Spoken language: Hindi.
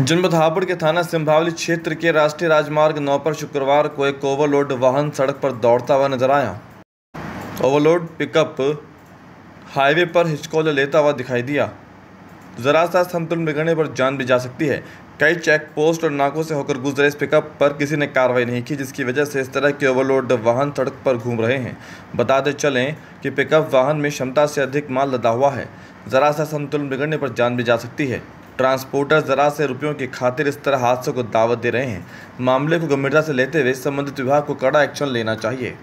जनपद हापुड़ के थाना सिंभावली क्षेत्र के राष्ट्रीय राजमार्ग 9 पर शुक्रवार को एक ओवरलोड वाहन सड़क पर दौड़ता हुआ नजर आया। ओवरलोड पिकअप हाईवे पर हिचकोले लेता हुआ दिखाई दिया। जरा सा संतुलन बिगड़ने पर जान भी जा सकती है। कई चेक पोस्ट और नाकों से होकर गुजरे इस पिकअप पर किसी ने कार्रवाई नहीं की, जिसकी वजह से इस तरह के ओवरलोड वाहन सड़क पर घूम रहे हैं। बताते चलें कि पिकअप वाहन में क्षमता से अधिक माल लदा हुआ है। जरा सा संतुलन बिगड़ने पर जान भी जा सकती है। ट्रांसपोर्टर जरा से रुपयों की खातिर इस तरह हादसों को दावत दे रहे हैं। मामले को गंभीरता से लेते हुए संबंधित विभाग को कड़ा एक्शन लेना चाहिए।